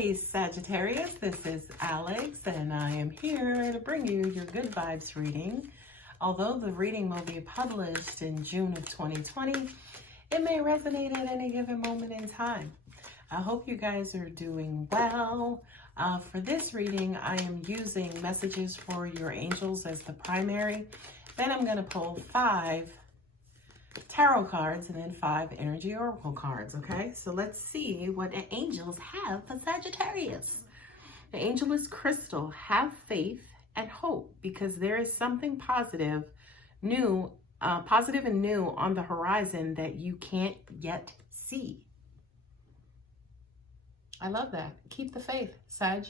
Hey Sagittarius, this is Alex and I am here to bring you your Good Vibes reading. Although the reading will be published in June of 2020, it may resonate at any given moment in time. I hope you guys are doing well. For this reading, I am using messages for your angels as the primary. Then I'm going to pull 5 tarot cards and then 5 energy oracle cards. Okay, so let's see what the angels have for Sagittarius. The angel is Crystal. Have faith and hope because there is something positive and new on the horizon that you can't yet see. I love that. Keep the faith, Sag.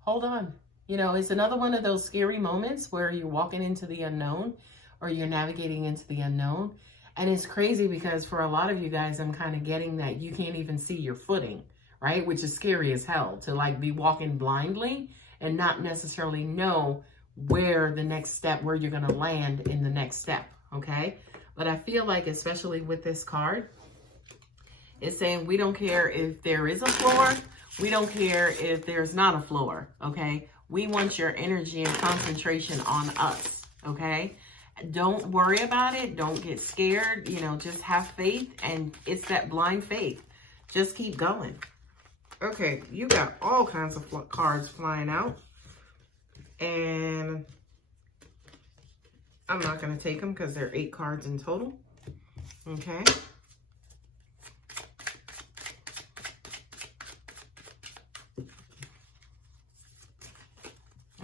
Hold on. You know, it's another one of those scary moments where you're walking into the unknown or you're navigating into the unknown. And it's crazy because for a lot of you guys, I'm kind of getting that you can't even see your footing, right? Which is scary as hell to like be walking blindly and not necessarily know where the next step, where you're going to land in the next step. Okay. But I feel like, especially with this card, it's saying we don't care if there is a floor. We don't care if there's not a floor. Okay. We want your energy and concentration on us. Okay. Don't worry about it. Don't get scared. You know, just have faith. And it's that blind faith. Just keep going. Okay. You got all kinds of cards flying out. And I'm not going to take them because there are 8 cards in total. Okay.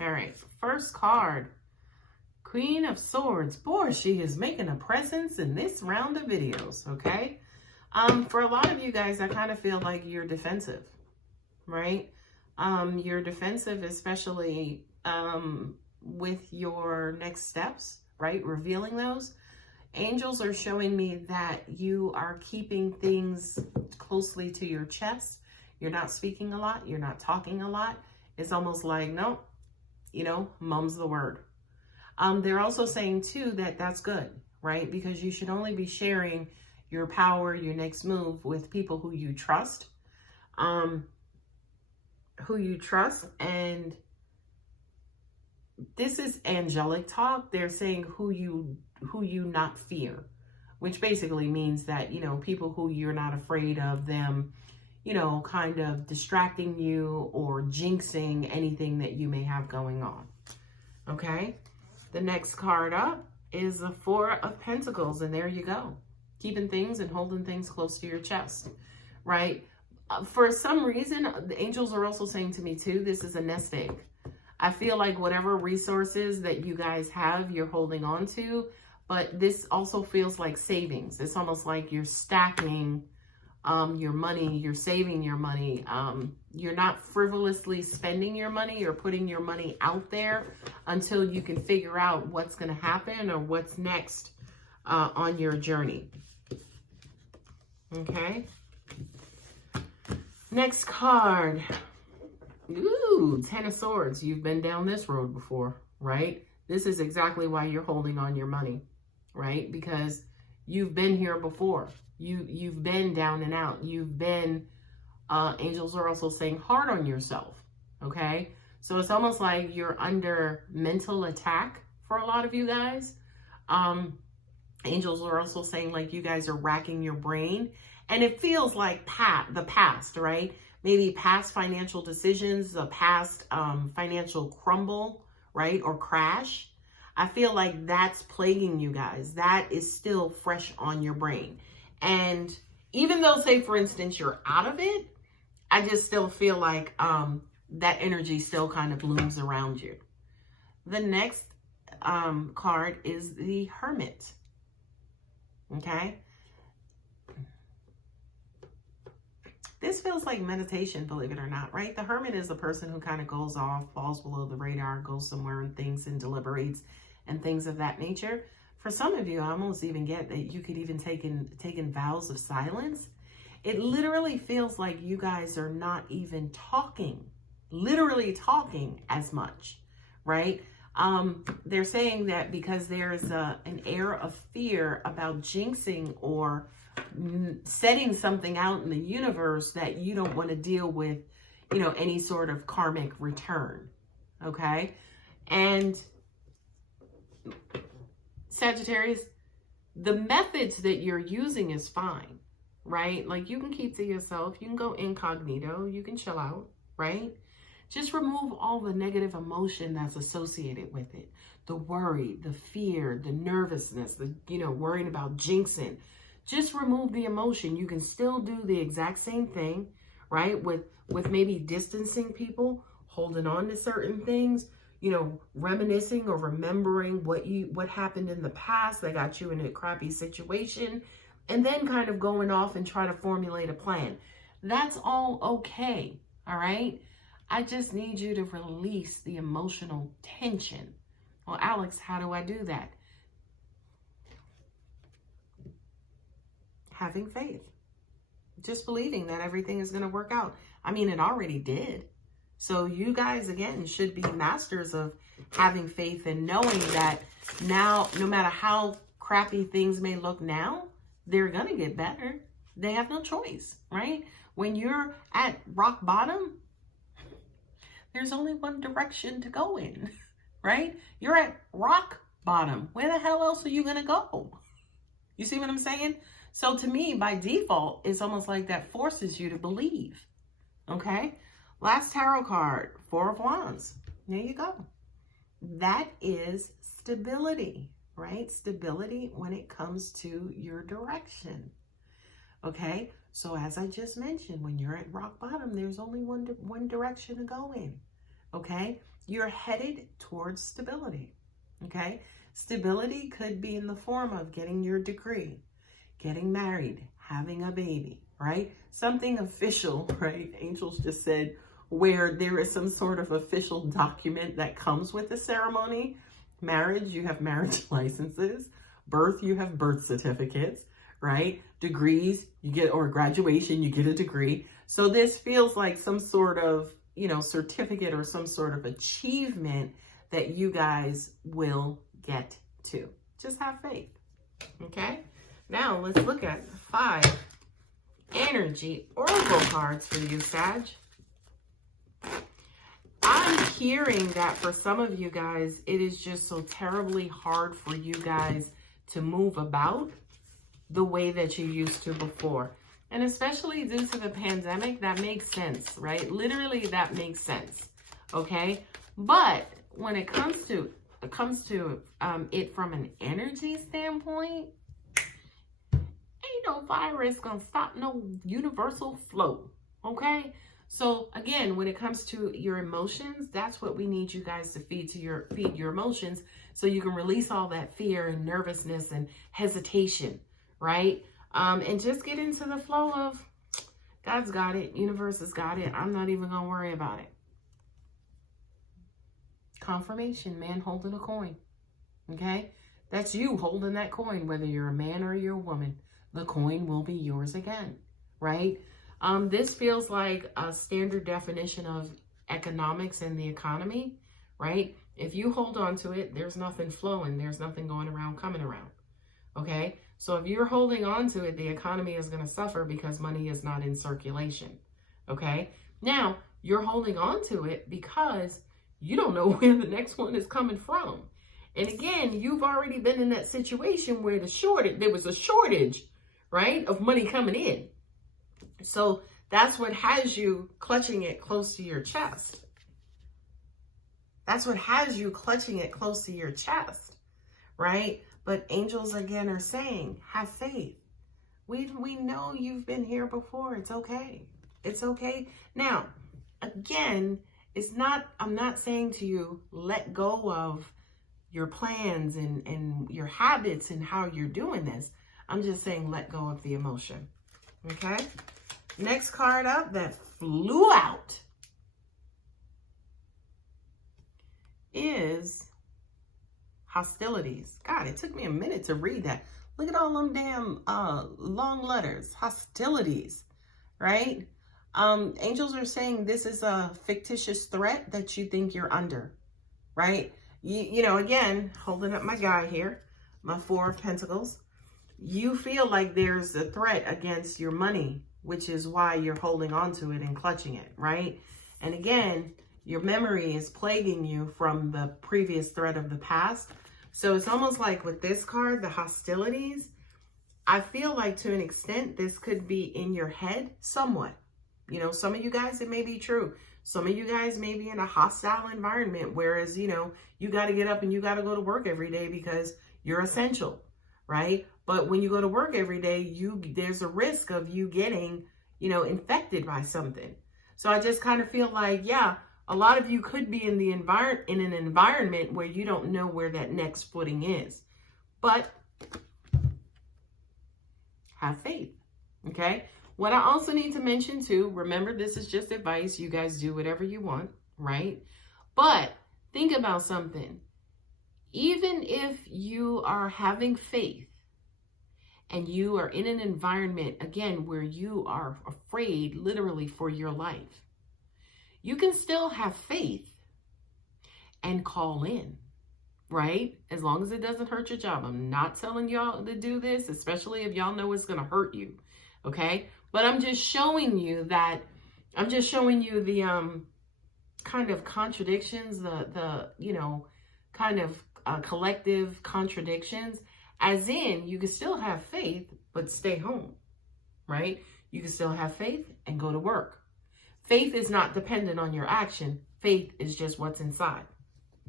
All right. First card. Queen of Swords. Boy, she is making a presence in this round of videos, okay? For a lot of you guys, I kind of feel like you're defensive, right? You're defensive, especially with your next steps, right? Revealing those. Angels are showing me that you are keeping things closely to your chest. You're not speaking a lot. You're not talking a lot. It's almost like, no, you know, mum's the word. They're also saying too that that's good, right? Because you should only be sharing your power, your next move with people who you trust, and this is angelic talk. They're saying who you not fear, which basically means that, you know, people who you're not afraid of them, you know, kind of distracting you or jinxing anything that you may have going on. Okay. The next card up is the 4 of Pentacles, and there you go. Keeping things and holding things close to your chest, right? For some reason, the angels are also saying to me too, this is a nest egg. I feel like whatever resources that you guys have, you're holding on to, but this also feels like savings. It's almost like you're stacking your money, you're saving your money. You're not frivolously spending your money or putting your money out there until you can figure out what's going to happen or what's next on your journey. Okay. Next card. Ooh, 10 of Swords. You've been down this road before, right? This is exactly why you're holding on your money, right? Because you've been here before. You've been down and out. You've been, angels are also saying hard on yourself, okay? So it's almost like you're under mental attack for a lot of you guys. Angels are also saying like you guys are racking your brain. And it feels like the past, right? Maybe past financial decisions, the past financial crumble, right? Or crash. I feel like that's plaguing you guys. That is still fresh on your brain. And even though, say, for instance, you're out of it, I just still feel like that energy still kind of looms around you. The next card is the Hermit. Okay. This feels like meditation, believe it or not, right? The Hermit is the person who kind of goes off, falls below the radar, goes somewhere and thinks and deliberates and things of that nature. For some of you, I almost even get that you could even taken vows of silence. It literally feels like you guys are not even talking, literally talking as much, right? They're saying that because there's an air of fear about jinxing or setting something out in the universe that you don't want to deal with, any sort of karmic return. Okay. And Sagittarius, the methods that you're using is fine, right? Like you can keep to yourself, you can go incognito, you can chill out, right? Just remove all the negative emotion that's associated with it. The worry, the fear, the nervousness, the, worrying about jinxing. Just remove the emotion. You can still do the exact same thing, right? With maybe distancing people, holding on to certain things, reminiscing or remembering what happened in the past that got you in a crappy situation, and then kind of going off and try to formulate a plan. That's all okay, all right? I just need you to release the emotional tension. Well, Alex, how do I do that? Having faith. Just believing that everything is going to work out. I mean, it already did. So you guys, again, should be masters of having faith and knowing that now, no matter how crappy things may look now, they're going to get better. They have no choice, right? When you're at rock bottom, there's only one direction to go in, right? You're at rock bottom. Where the hell else are you going to go? You see what I'm saying? So to me, by default, it's almost like that forces you to believe, okay? Last tarot card, Four of Wands. There you go. That is stability, right? Stability when it comes to your direction, okay? So as I just mentioned, when you're at rock bottom, there's only one direction to go in, okay? You're headed towards stability, okay? Stability could be in the form of getting your degree, getting married, having a baby, right? Something official, right? Angels just said where there is some sort of official document that comes with the ceremony. Marriage, you have marriage licenses. Birth, you have birth certificates, right? Degrees, you get, or graduation, you get a degree. So this feels like some sort of, certificate or some sort of achievement that you guys will get to. Just have faith, okay? Now let's look at 5 energy oracle cards for you, Sag. I'm hearing that for some of you guys, it is just so terribly hard for you guys to move about the way that you used to before. And especially due to the pandemic, that makes sense, right? Literally, that makes sense, okay? But when it comes to it from an energy standpoint, ain't no virus gonna stop no universal flow, okay? So again, when it comes to your emotions, that's what we need you guys to feed your emotions, so you can release all that fear and nervousness and hesitation, right? And just get into the flow of God's got it, universe has got it. I'm not even gonna worry about it. Confirmation, man holding a coin, okay? That's you holding that coin, whether you're a man or you're a woman. The coin will be yours again, right? This feels like a standard definition of economics and the economy, right? If you hold on to it, there's nothing flowing. There's nothing going around, coming around, okay? So if you're holding on to it, the economy is going to suffer because money is not in circulation, okay? Now, you're holding on to it because you don't know where the next one is coming from. And again, you've already been in that situation where there was a shortage, right, of money coming in. So that's what has you clutching it close to your chest. That's what has you clutching it close to your chest, right? But angels again are saying, have faith. We know you've been here before. It's okay. It's okay. Now, again, I'm not saying to you, let go of your plans and your habits and how you're doing this. I'm just saying, let go of the emotion. Okay? Next card up that flew out is hostilities. God, it took me a minute to read that. Look at all them damn long letters. Hostilities, right? Angels are saying this is a fictitious threat that you think you're under, right? You know, again, holding up my guy here, my 4 of Pentacles. You feel like there's a threat against your money, which is why you're holding on to it and clutching it, right? And again, your memory is plaguing you from the previous threat of the past. So it's almost like with this card, the hostilities, I feel like to an extent, this could be in your head somewhat. You know, some of you guys, it may be true. Some of you guys may be in a hostile environment, whereas, you know, you got to get up and you got to go to work every day because you're essential, right? But when you go to work every day, there's a risk of you getting, you know, infected by something. So I just kind of feel like, yeah, a lot of you could be in an environment where you don't know where that next footing is. But have faith, okay? What I also need to mention too, remember this is just advice. You guys do whatever you want, right? But think about something. Even if you are having faith and you are in an environment, again, where you are afraid literally for your life, you can still have faith and call in, right? As long as it doesn't hurt your job. I'm not telling y'all to do this, especially if y'all know it's going to hurt you, okay? But I'm just showing you the kind of contradictions, the you know, kind of collective contradictions, as in you can still have faith, but stay home, right? You can still have faith and go to work. Faith is not dependent on your action. Faith is just what's inside,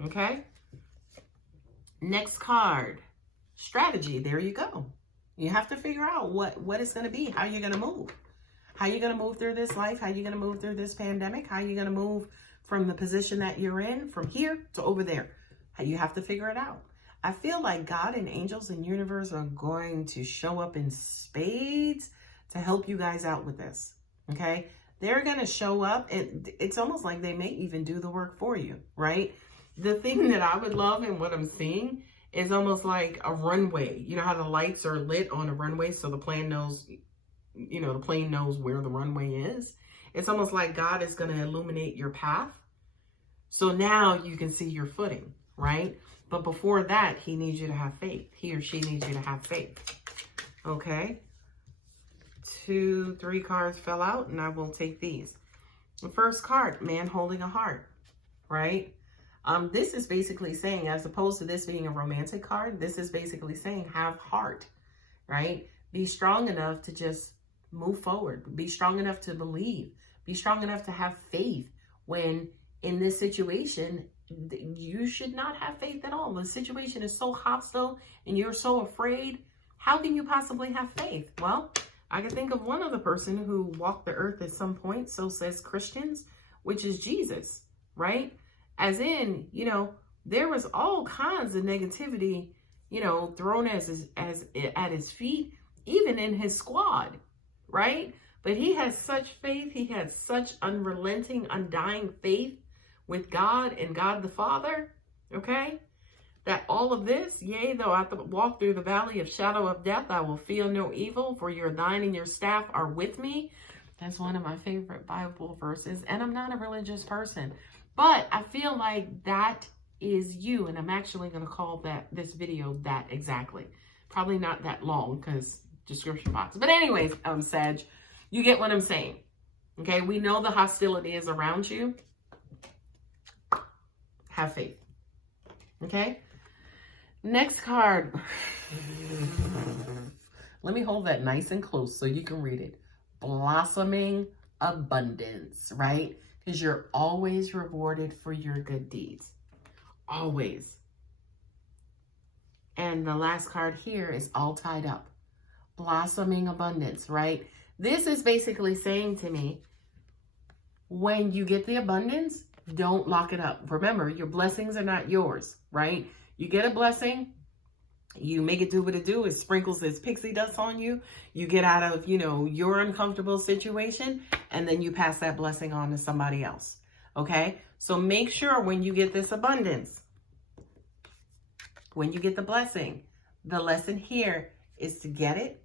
okay? Next card, strategy. There you go. You have to figure out what it's going to be, how you're going to move. How you're going to move through this life, how you're going to move through this pandemic, how you're going to move from the position that you're in, from here to over there. You have to figure it out. I feel like God and angels and universe are going to show up in spades to help you guys out with this, okay? They're going to show up, and it's almost like they may even do the work for you, right? The thing that I would love and what I'm seeing is almost like a runway. You know how the lights are lit on a runway so the plane knows, you know, the plane knows where the runway is. It's almost like God is going to illuminate your path. So now you can see your footing, right? But before that, he needs you to have faith. He or she needs you to have faith. Okay. 2, 3 cards fell out, and I will take these. The first card, man holding a heart, right? This is basically saying, as opposed to this being a romantic card, this is basically saying have heart, right? Be strong enough to just move forward. Be strong enough to believe. Be strong enough to have faith when in this situation, you should not have faith at all. The situation is so hostile and you're so afraid. How can you possibly have faith? Well, I can think of one other person who walked the earth at some point, so says Christians, which is Jesus, right? As in, you know, there was all kinds of negativity, you know, thrown at his feet, even in his squad, right? But he has such faith. He had such unrelenting, undying faith with God and God the Father, okay? That all of this, yea, though I walk through the valley of shadow of death, I will feel no evil, for your thine and your staff are with me. That's one of my favorite Bible verses. And I'm not a religious person, but I feel like that is you. And I'm actually going to call this video that exactly. Probably not that long because description box. But anyways, Sag, you get what I'm saying. Okay, we know the hostility is around you. Have faith. Okay. Next card. Let me hold that nice and close so you can read it. Blossoming abundance, right? Because you're always rewarded for your good deeds. Always. And the last card here is all tied up. Blossoming abundance, right? This is basically saying to me, when you get the abundance, don't lock it up. Remember, your blessings are not yours, right? You get a blessing, you make it do what it do. It sprinkles this pixie dust on you. You get out of, you know, your uncomfortable situation, and then you pass that blessing on to somebody else, okay? So make sure when you get this abundance, when you get the blessing, the lesson here is to get it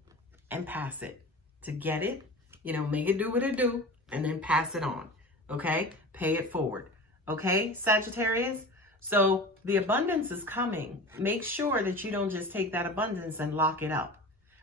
and pass it. To get it, you know, make it do what it do, and then pass it on, okay? Pay it forward, okay, Sagittarius? So the abundance is coming. Make sure that you don't just take that abundance and lock it up,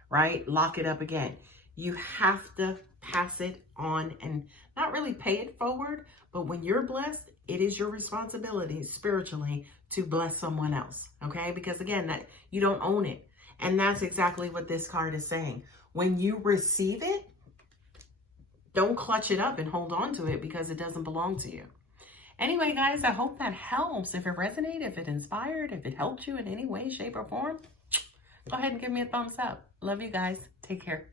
right? Lock it up again. You have to pass it on and not really pay it forward, but when you're blessed, it is your responsibility spiritually to bless someone else, okay? Because again, that you don't own it. And that's exactly what this card is saying. When you receive it, don't clutch it up and hold on to it because it doesn't belong to you. Anyway, guys, I hope that helps. If it resonated, if it inspired, if it helped you in any way, shape, or form, go ahead and give me a thumbs up. Love you guys. Take care.